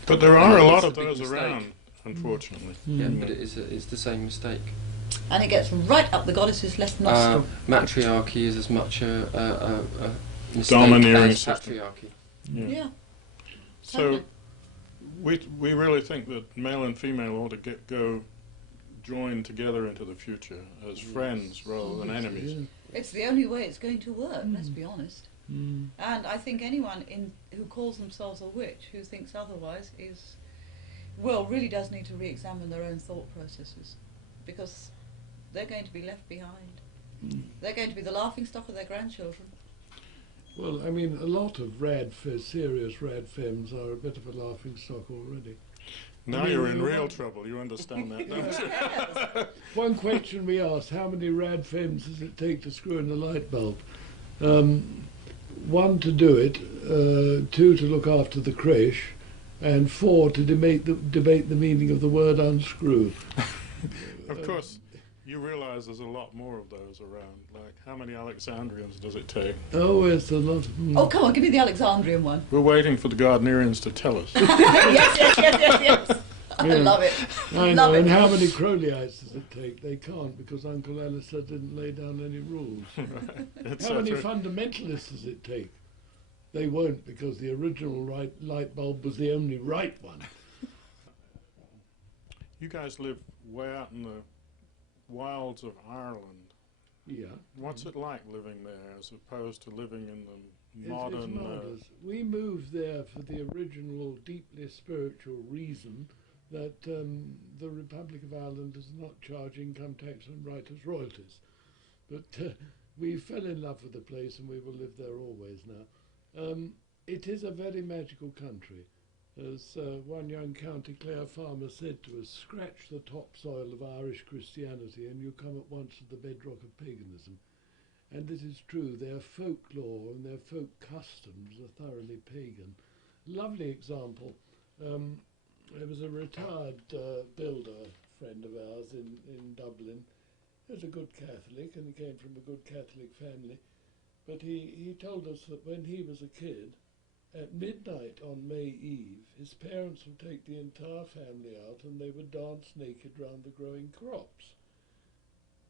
But there are a It's lot a of big those mistake. around, unfortunately. Yeah, but it's the same mistake. And it gets right up the goddess's left nostril. Matriarchy is as much a mistake Domineering as system. patriarchy. Yeah. So Totally. we really think that male and female ought to go joined together into the future as friends rather than enemies. It's the only way it's going to work, let's be honest. Mm. And I think anyone who calls themselves a witch, who thinks otherwise, really does need to re-examine their own thought processes, because they're going to be left behind. They're going to be the laughingstock of their grandchildren. Well, I mean, a lot of serious rad femmes are a bit of a laughing stock already. Now you're in real trouble, you understand that, don't you? One question we asked, how many rad femmes does it take to screw in a light bulb? 1 to do it, 2 to look after the creche, and 4 to debate the meaning of the word unscrew. Of course, you realise there's a lot more of those around. Like, how many Alexandrians does it take? Oh, it's a lot. Oh, come on, give me the Alexandrian one. We're waiting for the Gardnerians to tell us. yes. I Yeah. love it. I Love know, it. and how many Crowleyites does it take? They can't, because Uncle Alistair didn't lay down any rules. How many fundamentalists does it take? They won't, because the original light bulb was the only right one. You guys live way out in the wilds of Ireland. Yeah. What's it like living there as opposed to living in the It's modern... marvellous. We moved there for the original, deeply spiritual reason that the Republic of Ireland does not charge income tax on writers' royalties. But we fell in love with the place, and we will live there always now. It is a very magical country. As one young County Clare farmer said to us, scratch the topsoil of Irish Christianity and you come at once to the bedrock of paganism. And it is true, their folklore and their folk customs are thoroughly pagan. Lovely example, there was a retired builder friend of ours in Dublin. He was a good Catholic, and he came from a good Catholic family. But he told us that when he was a kid, at midnight on May Eve, his parents would take the entire family out and they would dance naked round the growing crops.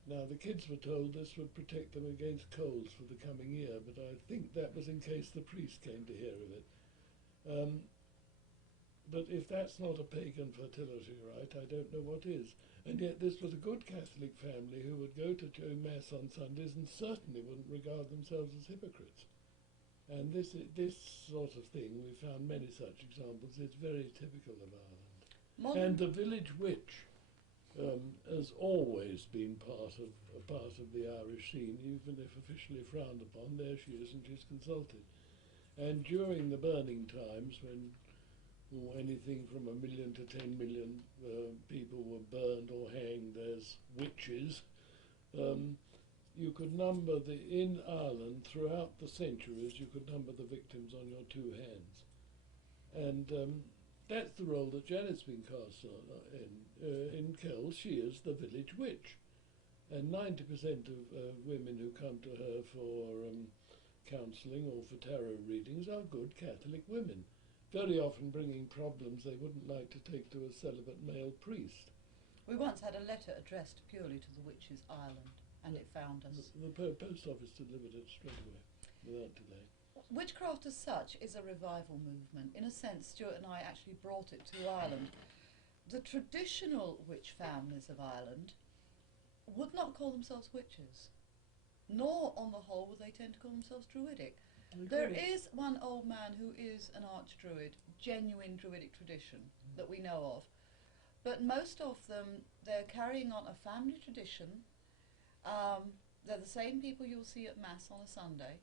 Now, the kids were told this would protect them against colds for the coming year, but I think that was in case the priest came to hear of it. But if that's not a pagan fertility rite, I don't know what is. And yet this was a good Catholic family who would go to Mass on Sundays and certainly wouldn't regard themselves as hypocrites. And this sort of thing, we found many such examples, it's very typical of Ireland. And the village witch has always been part of the Irish scene, even if officially frowned upon. There she is, and she's consulted. And during the burning times, when anything from 1 million to 10 million people were burned or hanged as witches, you could number in Ireland throughout the centuries. You could number the victims on your two hands, and that's the role that Janet's been cast in Kells. She is the village witch, and 90% of women who come to her for counselling or for tarot readings are good Catholic women, very often bringing problems they wouldn't like to take to a celibate male priest. We once had a letter addressed purely to the Witches' Island, and it found us. The post office delivered it straight away, without delay. Witchcraft as such is a revival movement. In a sense, Stewart and I actually brought it to Ireland. The traditional witch families of Ireland would not call themselves witches, nor on the whole would they tend to call themselves druidic. There is one old man who is an arch-druid, genuine druidic tradition that we know of, but most of them, they're carrying on a family tradition. They're the same people you'll see at Mass on a Sunday,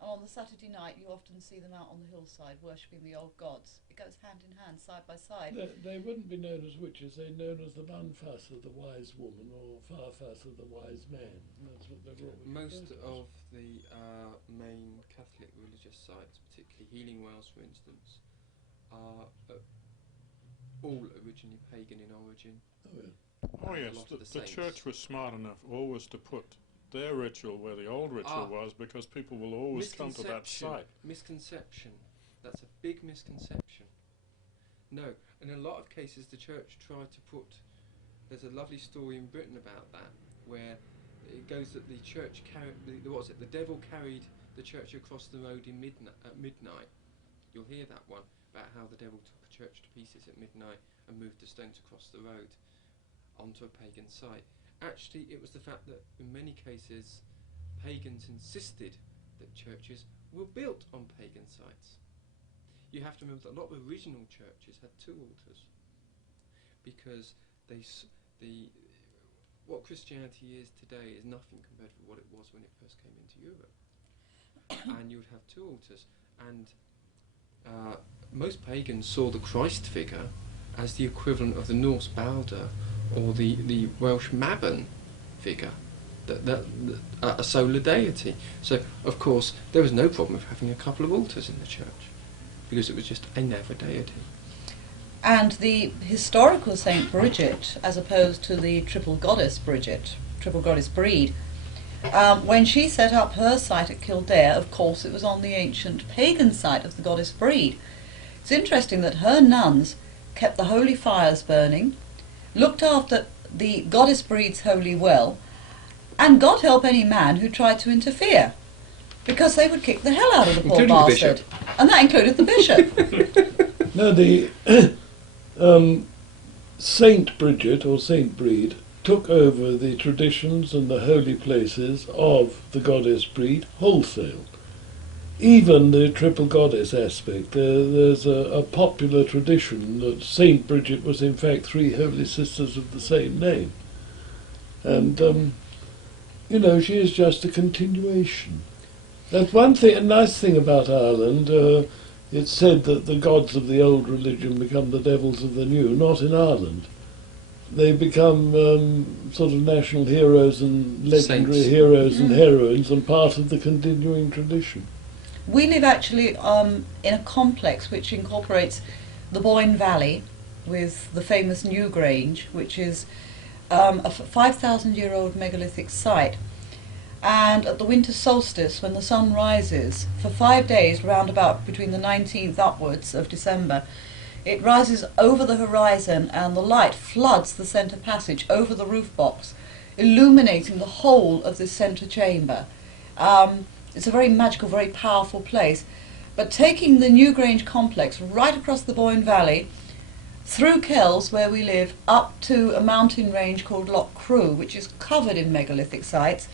and on the Saturday night you often see them out on the hillside worshipping the old gods. It goes hand in hand, side by side. They wouldn't be known as witches, they're known as the Banfassa, the wise woman, or Farfassa, the wise man. That's what they're always Most of the main Catholic religious sites, particularly Healing Wells for instance, are all originally pagan in origin. Oh, yeah. Oh yes, the church was smart enough always to put their ritual where the old ritual was, because people will always come to that site. Misconception. That's a big misconception. No, in a lot of cases the church tried to put... There's a lovely story in Britain about that, where it goes that the church carried... The devil carried the church across the road at midnight. You'll hear that one, about how the devil took a church to pieces at midnight and moved the stones across the road onto a pagan site. Actually, it was the fact that in many cases pagans insisted that churches were built on pagan sites. You have to remember that a lot of original churches had two altars, because what Christianity is today is nothing compared to what it was when it first came into Europe. And you would have two altars, and most pagans saw the Christ figure as the equivalent of the Norse Balder or the Welsh Mabon figure, a solar deity. So, of course, there was no problem with having a couple of altars in the church, because it was just another deity. And the historical Saint Bridget, as opposed to the triple goddess Bridget, triple goddess Breed, when she set up her site at Kildare, of course it was on the ancient pagan site of the goddess Breed. It's interesting that her nuns kept the holy fires burning, looked after the goddess Breed's holy well, and God help any man who tried to interfere, because they would kick the hell out of the poor bastard. And that included the bishop. Now the Saint Bridget or Saint Breed took over the traditions and the holy places of the goddess Breed wholesale. Even the triple goddess aspect, there's a popular tradition that Saint Bridget was in fact three holy sisters of the same name. And, she is just a continuation. That's one thing, a nice thing about Ireland. It's said that the gods of the old religion become the devils of the new. Not in Ireland. They become sort of national heroes and legendary Saints. Heroes and heroines, and part of the continuing tradition. We live actually in a complex which incorporates the Boyne Valley with the famous Newgrange, which is a 5,000-year-old megalithic site. And at the winter solstice, when the sun rises, for 5 days, round about between the 19th upwards of December, it rises over the horizon and the light floods the centre passage over the roof box, illuminating the whole of this centre chamber. It's a very magical, very powerful place. But taking the Newgrange complex right across the Boyne Valley, through Kells, where we live, up to a mountain range called Loch Crew, which is covered in megalithic sites,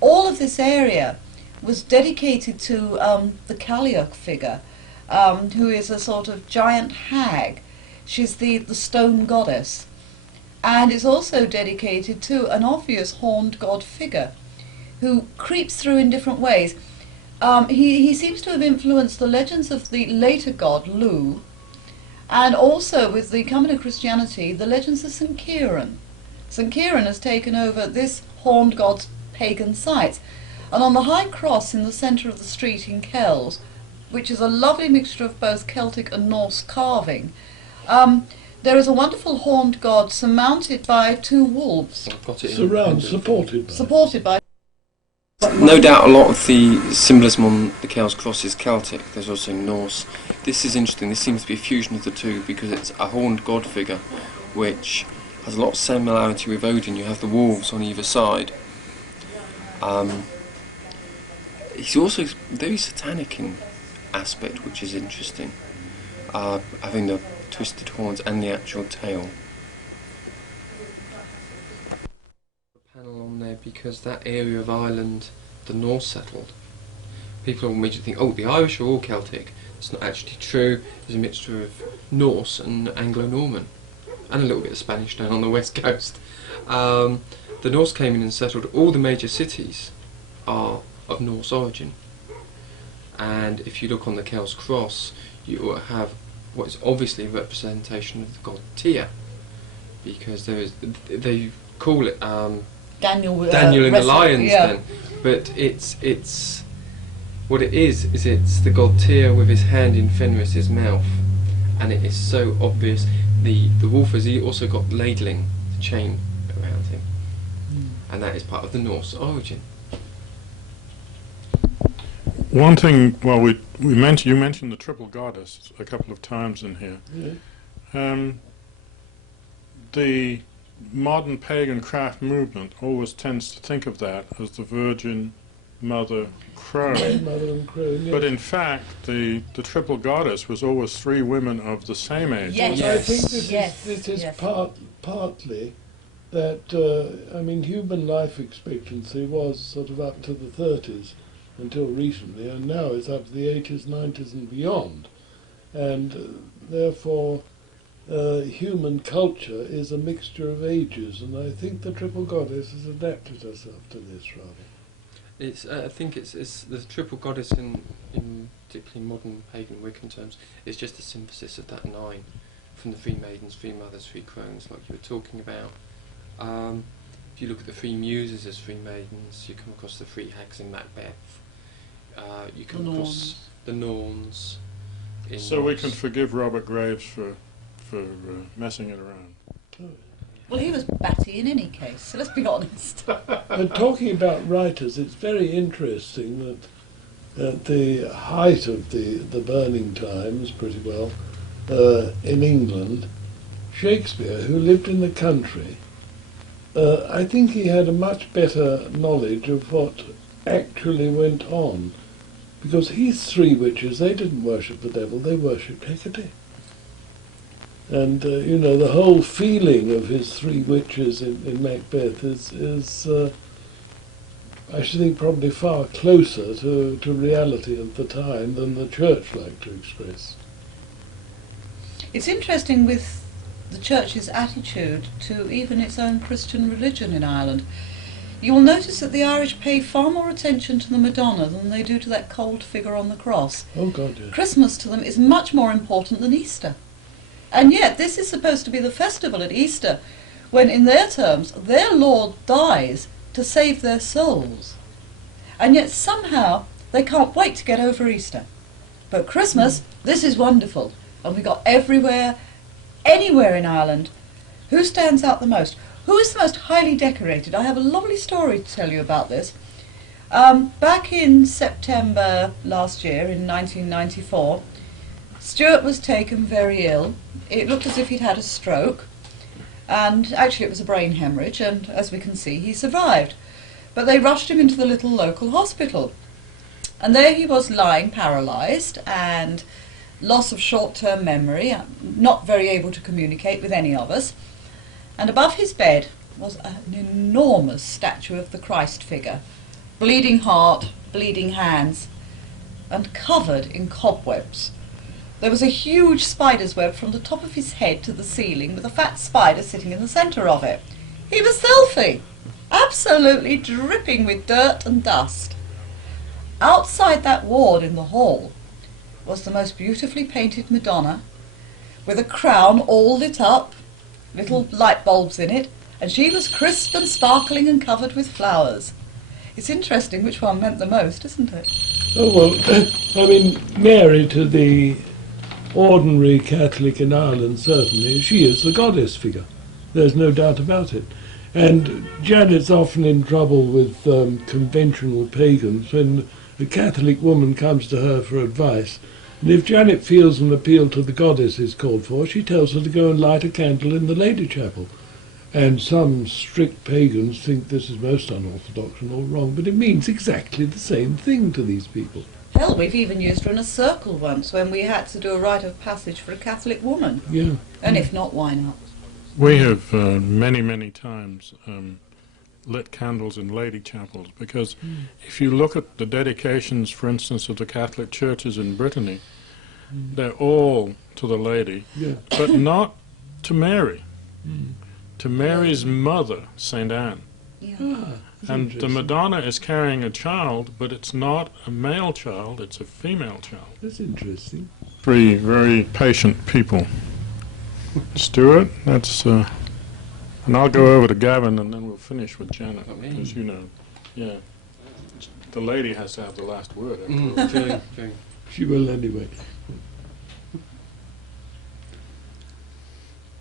all of this area was dedicated to the Cailleach figure, who is a sort of giant hag. She's the stone goddess. And is also dedicated to an obvious horned god figure, who creeps through in different ways. He seems to have influenced the legends of the later god, Lu, and also, with the coming of Christianity, the legends of St. Kieran. St. Kieran has taken over this horned gods' pagan sites. And on the high cross in the centre of the street in Kells, which is a lovely mixture of both Celtic and Norse carving, there is a wonderful horned god surmounted by two wolves. I've got it Supported by. No doubt a lot of the symbolism on the Kells cross is Celtic. There's also Norse. This is interesting. This seems to be a fusion of the two because it's a horned god figure which has a lot of similarity with Odin. You have the wolves on either side. He's also very satanic in aspect, which is interesting. Having the twisted horns and the actual tail. Panel on there because that area of Ireland the Norse settled. People immediately think, oh, the Irish are all Celtic. It's not actually true. There's a mixture of Norse and Anglo-Norman, and a little bit of Spanish down on the west coast. The Norse came in and settled. All the major cities are of Norse origin, and if you look on the Kells cross, you have what is obviously a representation of the god Tyr, because there is, they call it Daniel in the lions, yeah. then, but it's what it is it's the god Tyr with his hand in Fenris's mouth, and it is so obvious. The wolf has also got ladling, the chain around him, and that is part of the Norse origin. One thing, well, you mentioned the triple goddess a couple of times in here. Yeah. The modern pagan craft movement always tends to think of that as the Virgin Mother Crone. Mother and Crone, yes. But in fact, the triple goddess was always three women of the same age. Yes. I think this Yes. is Yes. partly that, I mean, human life expectancy was sort of up to the 30s until recently, and now it's up to the 80s, 90s and beyond. And therefore, human culture is a mixture of ages, and I think the triple goddess has adapted herself to this rather. It's I think it's the triple goddess in particularly modern pagan Wiccan terms. It's just a synthesis of that 9 from the 3 maidens, 3 mothers, 3 crones, like you were talking about. If you look at the 3 muses as 3 maidens, you come across the 3 hags in Macbeth. You come across the Norns. So we can forgive Robert Graves for messing it around. Well, he was batty in any case, so let's be honest. But talking about writers, it's very interesting that at the height of the burning times, pretty well, in England, Shakespeare, who lived in the country, I think he had a much better knowledge of what actually went on, because his 3 witches, they didn't worship the devil, they worshipped Hecate. And, you know, the whole feeling of his 3 witches in Macbeth is I should think, probably far closer to reality at the time than the church liked to express. It's interesting with the church's attitude to even its own Christian religion in Ireland. You will notice that the Irish pay far more attention to the Madonna than they do to that cold figure on the cross. Oh God, yes. Christmas to them is much more important than Easter. And yet this is supposed to be the festival at Easter, when in their terms their Lord dies to save their souls. And yet somehow they can't wait to get over Easter. But Christmas, this is wonderful. And we got everywhere, anywhere in Ireland. Who stands out the most? Who is the most highly decorated? I have a lovely story to tell you about this. Back in September last year, in 1994, Stewart was taken very ill. It looked as if he'd had a stroke, and actually it was a brain hemorrhage, and as we can see, he survived. But they rushed him into the little local hospital, and there he was lying paralysed and loss of short-term memory, not very able to communicate with any of us. And above his bed was an enormous statue of the Christ figure, bleeding heart, bleeding hands, and covered in cobwebs. There was a huge spider's web from the top of his head to the ceiling, with a fat spider sitting in the centre of it. He was filthy, absolutely dripping with dirt and dust. Outside that ward in the hall was the most beautifully painted Madonna, with a crown all lit up, little light bulbs in it, and she was crisp and sparkling and covered with flowers. It's interesting which one meant the most, isn't it? Oh, well, I mean, Mary, to the ordinary Catholic in Ireland, certainly, she is the goddess figure. There's no doubt about it. And Janet's often in trouble with conventional pagans when a Catholic woman comes to her for advice. And if Janet feels an appeal to the goddess is called for, she tells her to go and light a candle in the Lady Chapel. And some strict pagans think this is most unorthodox and all wrong, but it means exactly the same thing to these people. Hell, we've even used her in a circle once when we had to do a rite of passage for a Catholic woman. Yeah. And if not, why not? We have many, many times lit candles in lady chapels, because if you look at the dedications, for instance, of the Catholic churches in Brittany, they're all to the lady, but not to Mary. To Mary's mother, St. Anne. Yeah. And the Madonna is carrying a child, but it's not a male child, it's a female child. That's interesting. Three very patient people. Stuart, that's, and I'll go over to Gavin and then we'll finish with Janet, because you know, yeah, the lady has to have the last word. Very. She will anyway.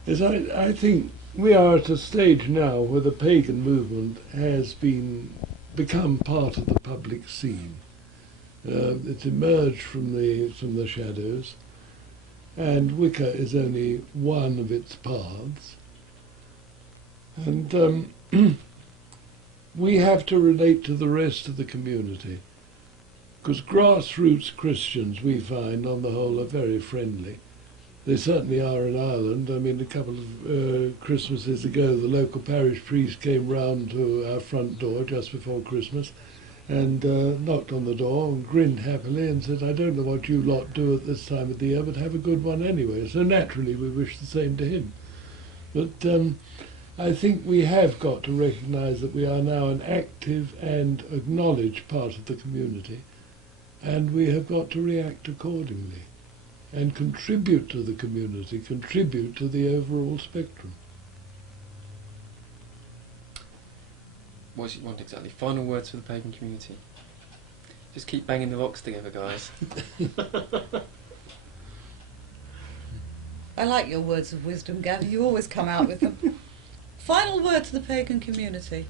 Yes, I think we are at a stage now where the pagan movement has become part of the public scene. It's emerged from the shadows, and Wicca is only one of its paths. And we have to relate to the rest of the community, because grassroots Christians, we find, on the whole, are very friendly. They certainly are in Ireland. I mean, a couple of Christmases ago, the local parish priest came round to our front door just before Christmas and knocked on the door and grinned happily and said, "I don't know what you lot do at this time of the year, but have a good one anyway." So naturally we wish the same to him. But I think we have got to recognise that we are now an active and acknowledged part of the community, and we have got to react accordingly and contribute to the community, contribute to the overall spectrum. What do you want exactly? Final words for the pagan community. Just keep banging the rocks together, guys. I like your words of wisdom, Gavin. You always come out with them. Final word to the pagan community.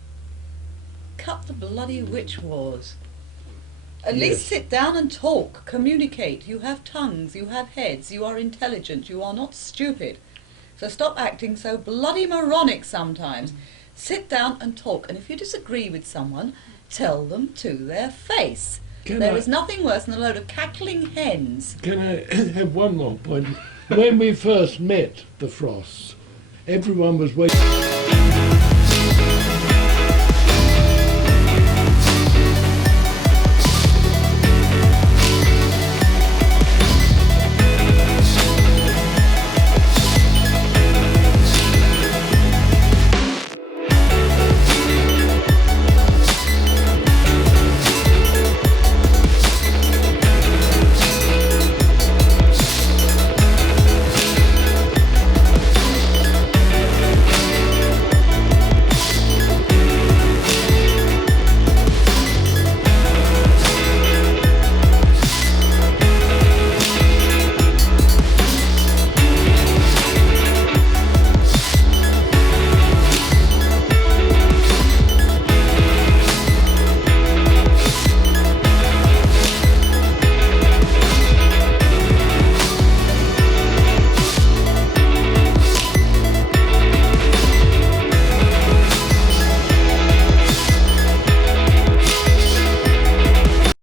Cut the bloody witch wars. At least sit down and talk, communicate. You have tongues, you have heads, you are intelligent, you are not stupid. So stop acting so bloody moronic sometimes. Sit down and talk, and if you disagree with someone, tell them to their face. There is nothing worse than a load of cackling hens. Can I have one more point? When we first met the Frosts, everyone was waiting.